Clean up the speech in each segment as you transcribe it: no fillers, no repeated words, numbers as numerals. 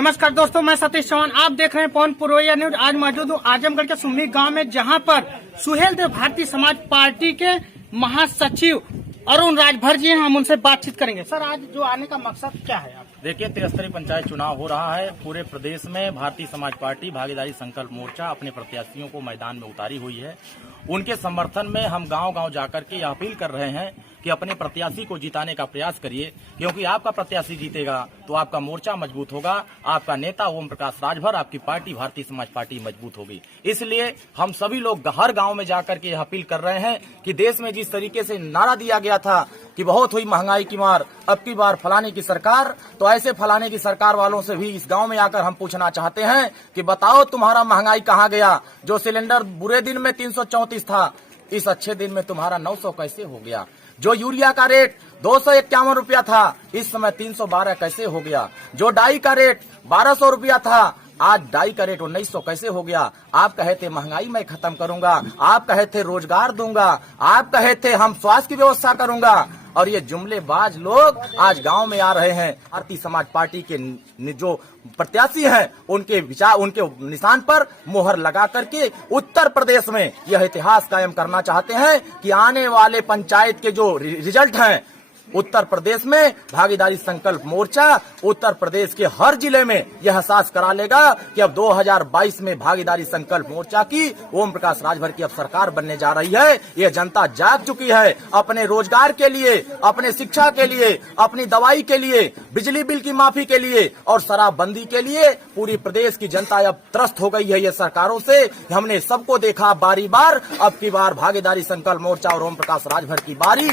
नमस्कार दोस्तों, मैं सतीश चौहान। आप देख रहे हैं पवन पुरोहिया न्यूज। आज मौजूद हूँ आजमगढ़ के सुमनी गांव में, जहां पर सुहेल देव भारतीय समाज पार्टी के महासचिव अरुण राजभर जी हैं। हम उनसे बातचीत करेंगे। सर, आज जो आने का मकसद क्या है? देखिए, त्रिस्तरीय पंचायत चुनाव हो रहा है। पूरे प्रदेश में भारतीय समाज पार्टी भागीदारी संकल्प मोर्चा अपने प्रत्याशियों को मैदान में उतारी हुई है। उनके समर्थन में हम गांव-गांव जाकर के अपील कर रहे हैं कि अपने प्रत्याशी को जिताने का प्रयास करिए, क्योंकि आपका प्रत्याशी जीतेगा तो आपका मोर्चा मजबूत होगा, आपका नेता ओम प्रकाश राजभर, आपकी पार्टी भारतीय समाज पार्टी मजबूत होगी। इसलिए हम सभी लोग हर गांव में जाकर के अपील कर रहे हैं कि देश में जिस तरीके से नारा दिया गया था कि बहुत हुई महंगाई की मार, अब की बार फलाने की सरकार, तो ऐसे फलाने की सरकार वालों से भी इस गांव में आकर हम पूछना चाहते हैं कि बताओ तुम्हारा महंगाई कहाँ गया? जो सिलेंडर बुरे दिन में 334 था, इस अच्छे दिन में तुम्हारा 900 कैसे हो गया? जो यूरिया का रेट 251 रुपया था, इस समय 312 कैसे हो गया? जो डाई का रेट 1200 रुपया था, आज डाई का रेट 1900 कैसे हो गया? आप कहे थे महंगाई मैं खत्म करूंगा, आप कहे थे रोजगार दूंगा, आप कहे थे हम स्वास्थ्य की व्यवस्था करूंगा, और ये जुमलेबाज लोग आज गांव में आ रहे हैं। भारतीय समाज पार्टी के जो प्रत्याशी हैं, उनके विचार, उनके निशान पर मोहर लगा करके उत्तर प्रदेश में यह इतिहास कायम करना चाहते हैं कि आने वाले पंचायत के जो रिजल्ट हैं, उत्तर प्रदेश में भागीदारी संकल्प मोर्चा उत्तर प्रदेश के हर जिले में यह एहसास करा लेगा कि अब 2022 में भागीदारी संकल्प मोर्चा की ओम प्रकाश राजभर की अब सरकार बनने जा रही है। ये जनता जाग चुकी है। अपने रोजगार के लिए, अपने शिक्षा के लिए, अपनी दवाई के लिए, बिजली बिल की माफी के लिए और शराबबंदी के लिए पूरी प्रदेश की जनता अब त्रस्त हो गई है ये सरकारों से। हमने सबको देखा बारी बार, अब की बार भागीदारी संकल्प मोर्चा और ओम प्रकाश राजभर की बारी।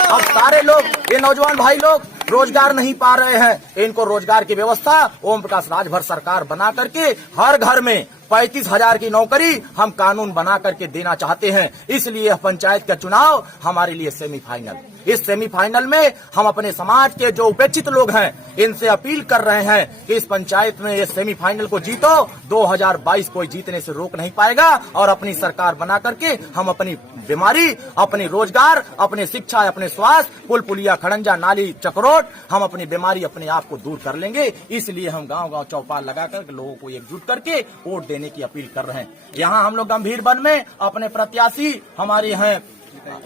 अब सारे लोग, ये नौजवान भाई लोग रोजगार नहीं पा रहे हैं, इनको रोजगार की व्यवस्था ओम प्रकाश राजभर सरकार बना करके हर घर में 35,000 की नौकरी हम कानून बना करके देना चाहते हैं। इसलिए यह पंचायत का चुनाव हमारे लिए सेमीफाइनल। इस सेमीफाइनल में हम अपने समाज के जो उपेक्षित लोग हैं, इनसे अपील कर रहे हैं कि इस पंचायत में ये सेमीफाइनल को जीतो। 2022 कोई जीतने से रोक नहीं पाएगा, और अपनी सरकार बना करके हम अपनी बीमारी, अपनी रोजगार, अपने शिक्षा, अपने स्वास्थ्य, पुल पुलिया, खड़ंजा, नाली, चक्रोट, हम अपनी बीमारी अपने आप को दूर कर लेंगे। इसलिए हम गांव-गांव चौपाल लगाकर लोगों को एकजुट करके वोट देने की अपील कर रहे हैं। यहाँ हम लोग गंभीर वन में अपने प्रत्याशी हमारे हैं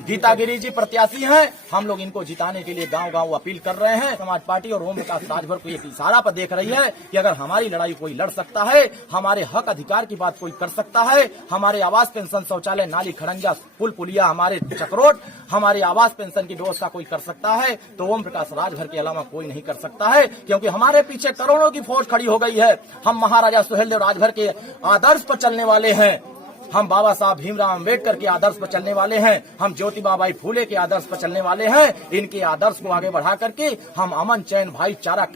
गीता गिरी जी प्रत्याशी हैं, हम लोग इनको जिताने के लिए गांव-गांव अपील कर रहे हैं। समाज पार्टी और ओम प्रकाश राजभर को एक इशारा पर देख रही है कि अगर हमारी लड़ाई कोई लड़ सकता है, हमारे हक अधिकार की बात कोई कर सकता है, हमारे आवास पेंशन, शौचालय, नाली, खड़ंजा, पुल पुलिया, हमारे चक्रोट, हमारे आवास पेंशन की व्यवस्था कोई कर सकता है, तो ओम प्रकाश राजभर के अलावा कोई नहीं कर सकता है। क्योंकि हमारे पीछे करोड़ों की फौज खड़ी हो गई है। हम महाराजा सुहेल देव राजभर के आदर्श पर चलने वाले हैं, हम बाबा साहब भीमराव अम्बेडकर के आदर्श पर चलने वाले हैं, हम ज्योतिबा बाई फूले के आदर्श पर चलने वाले हैं। इनके आदर्श को आगे बढ़ा करके हम अमन चैन भाईचारा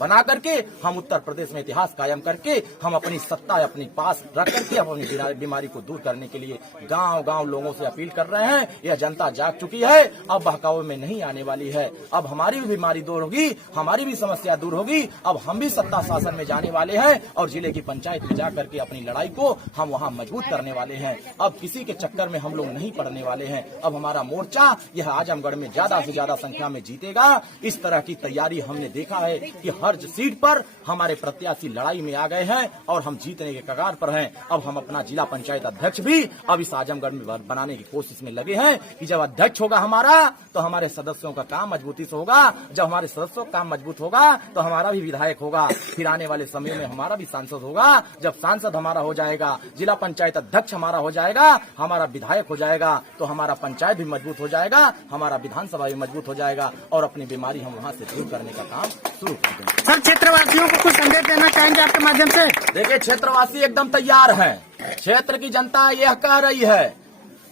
बना करके हम उत्तर प्रदेश में इतिहास कायम करके हम अपनी सत्ता अपने पास रख करके हम अपनी बीमारी को दूर करने के लिए गांव-गांव लोगों से अपील कर रहे हैं। यह जनता जाग चुकी है, अब बहकावे में नहीं आने वाली है। अब हमारी भी बीमारी दूर होगी, हमारी भी समस्या दूर होगी। अब हम भी सत्ता शासन में जाने वाले हैं और जिले की पंचायत में जाकर के अपनी लड़ाई को हम वहां मजबूत करने वाले हैं। अब किसी के चक्कर में हम लोग नहीं पड़ने वाले हैं। अब हमारा मोर्चा यह आजमगढ़ में ज्यादा से ज्यादा संख्या में जीतेगा। इस तरह की तैयारी हमने देखा है कि हर सीट पर हमारे प्रत्याशी लड़ाई में आ गए हैं और हम जीतने के कगार पर हैं। अब हम अपना जिला पंचायत अध्यक्ष भी अब इस आजमगढ़ में बनाने की कोशिश में लगे हैं कि जब अध्यक्ष होगा हमारा, तो हमारे सदस्यों का काम मजबूती से होगा। जब हमारे सदस्यों का काम मजबूत होगा तो हमारा भी विधायक होगा, फिर आने वाले समय में हमारा भी सांसद होगा। जब सांसद हमारा हो जाएगा, जिला पंचायत अध्यक्ष हमारा हो जाएगा, हमारा विधायक हो जाएगा, तो हमारा पंचायत भी मजबूत हो जाएगा, हमारा विधानसभा भी मजबूत हो जाएगा और अपनी बीमारी हम वहाँ से दूर करने का काम शुरू कर देंगे। सर, क्षेत्रवासियों को कुछ संदेश देना चाहेंगे आपके माध्यम से? देखिए, क्षेत्रवासी एकदम तैयार हैं। क्षेत्र की जनता यह कह रही है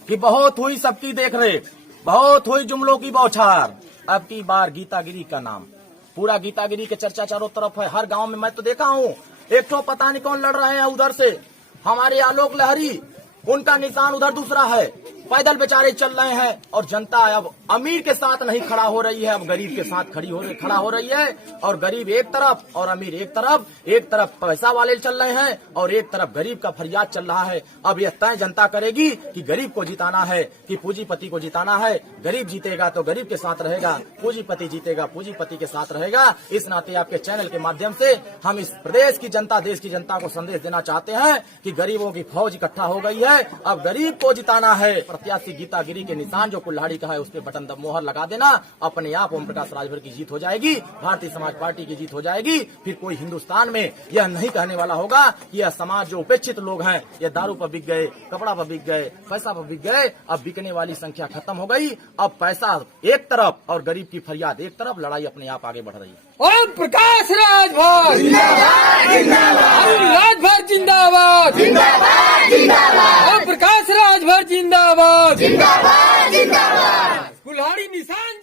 कि बहुत हुई सबकी देखरेख, बहुत हुई जुमलों की बौछार, अब की बार गीता गिरी का नाम। पूरा गीता गिरी की चर्चा चारों तरफ है, हर गांव में मैं तो देखा हूँ। एक तो पता नहीं कौन लड़ रहे हैं उधर से, हमारे आलोक लहरी, उनका निशान उधर दूसरा है। पैदल बेचारे चल रहे हैं और जनता अब अमीर के साथ नहीं खड़ा हो रही है, अब गरीब के साथ खड़ा हो रही है। और गरीब एक तरफ और अमीर एक तरफ पैसा वाले चल रहे हैं और एक तरफ गरीब का फरियाद चल रहा है। अब यह तय जनता करेगी कि गरीब को जिताना है कि पूंजीपति को जिताना है। गरीब जीतेगा तो गरीब के साथ रहेगा, पूंजीपति जीतेगा पूंजीपति के साथ रहेगा। इस नाते आपके चैनल के माध्यम से हम इस प्रदेश की जनता, देश की जनता को संदेश देना चाहते हैं कि गरीबों की फौज इकट्ठा हो गई है, अब गरीब को जिताना है। प्रत्याशी गीता गिरी के निशान जो कुल्हाड़ी का है उस पर बटन मोहर लगा देना, अपने आप ओम प्रकाश राजभर की जीत हो जाएगी, भारतीय समाज पार्टी की जीत हो जाएगी। फिर कोई हिंदुस्तान में यह नहीं कहने वाला होगा कि यह समाज जो उपेक्षित लोग हैं, ये दारू पर बिक गए, कपड़ा पर बिक गए, पैसा पर बिक गए। अब बिकने वाली संख्या खत्म हो गई। अब पैसा एक तरफ और गरीब की फरियाद एक तरफ, लड़ाई अपने आप आगे बढ़ रही है। ओम प्रकाश राजभर राजभर जिंदाबाद, ओम प्रकाश राजभर जिंदाबाद, कुल्हाड़ी निशान